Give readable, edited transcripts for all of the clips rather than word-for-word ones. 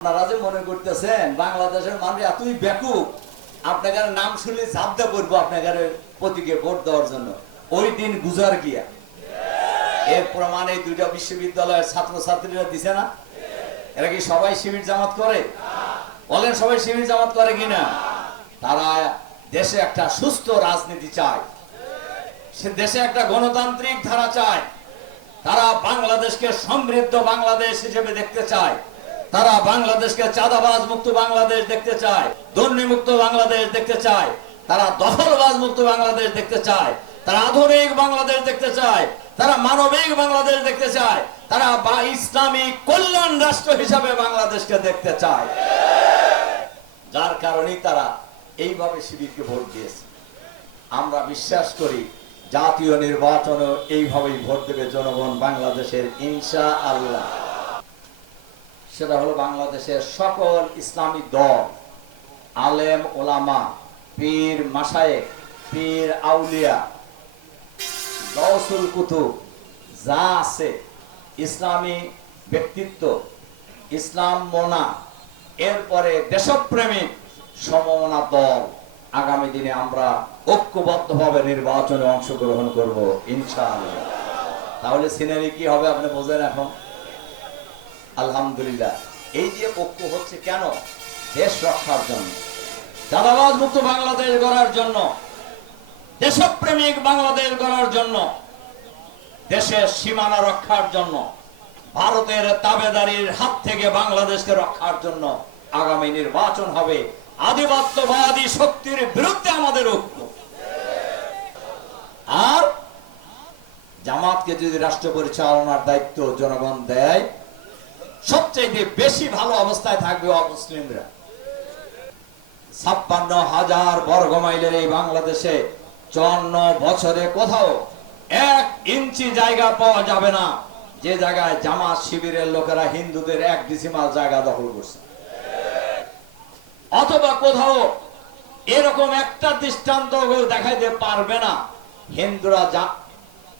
আপনারা যে মনে করতেছেন বাংলাদেশের মানুষ এতই ব্যাকুপ, আপনাদের নাম শুনলে জাবদা করবো আপনাদের প্রতীকে ভোট দেওয়ার জন্য। ওই দিন গুজার গিয়া এর প্রমাণ এই দুইটা বিশ্ববিদ্যালয়ের ছাত্রছাত্রীরা দিছে না। এরা কি সবাই শিবির জামাত করে? বলেন সবাই শিবির জামাত করে কিনা? তারা দেশে একটা সুস্থ রাজনীতি চায়, সে দেশে একটা গণতান্ত্রিক ধারা চায়, তারা বাংলাদেশকে সমৃদ্ধ বাংলাদেশ হিসেবে দেখতে চায়, তারা বাংলাদেশকে চাঁদাবাজ মুক্ত বাংলাদেশ দেখতে চায়, দুর্নীতি মুক্ত বাংলাদেশ দেখতে চায়, তারা দখলবাজ মুক্ত বাংলাদেশ দেখতে চায়, তারা আধুনিক বাংলাদেশ দেখতে চায়, তারা মানবিক বাংলাদেশ দেখতে চায়, তারা ইসলামী কল্যাণ রাষ্ট্র হিসাবে বাংলাদেশকে দেখতে চায়। যার কারণেই তারা এইভাবে শিবিরকে ভোট দিয়েছে। আমরা বিশ্বাস করি জাতীয় নির্বাচনে এইভাবেই ভোট দেবে জনগণ বাংলাদেশের, ইনশাআল্লাহ। সেটা হলো বাংলাদেশের সকল ইসলামী দল, আলেম ওলামা, পীর মাশায়েখ, পীর আউলিয়া, গাউসুল কুতুব যা আছে, ইসলামী ব্যক্তিত্ব, ইসলাম মোনা, এরপরে দেশপ্রেমিক সমমনা দল, আগামী দিনে আমরা ঐক্যবদ্ধভাবে নির্বাচনে অংশগ্রহণ করব ইনশাআল্লাহ। তাহলে সিনারি কি হবে আপনি বোঝেন এখন। আলহামদুলিল্লাহ, এই যে ঐক্য হচ্ছে কেন? দেশ রক্ষার জন্য, চাঁদাবাজ মুক্ত বাংলাদেশ গড়ার জন্য, দেশপ্রেমিক বাংলাদেশ গড়ার জন্য, দেশের সীমানা রক্ষার জন্য, ভারতের তাবেদারির হাত থেকে বাংলাদেশকে রক্ষার জন্য আগামী নির্বাচন হবে। আধিপত্যবাদী শক্তির বিরুদ্ধে আমাদের ঐক্য। আর জামাতকে যদি রাষ্ট্র পরিচালনার দায়িত্ব জনগণ দেয়, সবচেয়ে বেশি ভালো অবস্থায় থাকবে অমুসলিমরা। 56,000 বর্গ মাইলের এই বাংলাদেশে 54 বছরে কোথাও 1 ইঞ্চি জায়গা পাওয়া যাবে না যে জায়গায় জামাত শিবিরের লোকেরা হিন্দুদের 1 ডিসিমাল জায়গা দখল করছে। অথবা কোথাও এরকম একটা দৃষ্টান্ত দেখাইতে পারবে না হিন্দুরা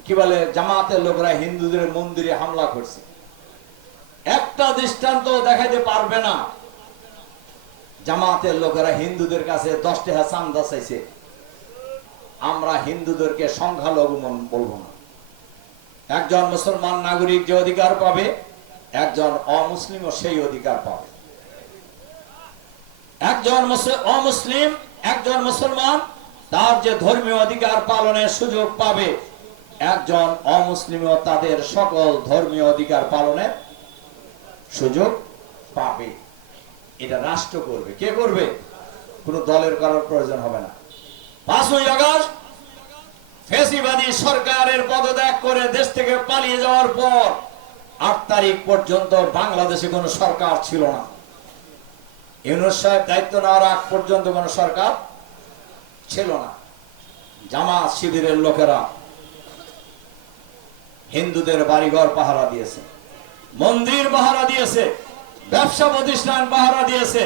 কি বলে জামাতের লোকেরা হিন্দুদের মন্দিরে হামলা করছে। একটা দৃষ্টান্ত দেখাইতে পারবে না জামাতের লোকেরা হিন্দুদের কাছে 10 টাকা চাঁদা চাইছে। আমরা হিন্দুদেরকে সংখ্যালঘু বলবো না। একজন মুসলমান নাগরিক যে অধিকার পাবে, একজন অমুসলিমও সেই অধিকার পাবে। একজন অমুসলিম, একজন মুসলমান তার যে ধর্মীয় অধিকার পালনের সুযোগ পাবে, একজন অমুসলিমও তাদের সকল ধর্মীয় অধিকার পালনের সুযোগ পাবে। এটা রাষ্ট্র করবে। কে করবে? কোন দলের করার প্রয়োজন হবে না। 5ই আগস্ট ফ্যাসিবাদী সরকারের পদত্যাগ করে দেশ থেকে পালিয়ে যাওয়ার পর 8 তারিখ পর্যন্ত বাংলাদেশে কোনো সরকার ছিল না। ইউনূস সাহেব দায়িত্ব নেওয়ার আগ পর্যন্ত কোনো সরকার ছিল না। জামাত শিবিরের লোকেরা হিন্দুদের বাড়িঘর পাহারা দিয়েছে, মন্দির পাহারা দিয়েছে, ব্যবসা প্রতিষ্ঠান পাহারা দিয়েছে,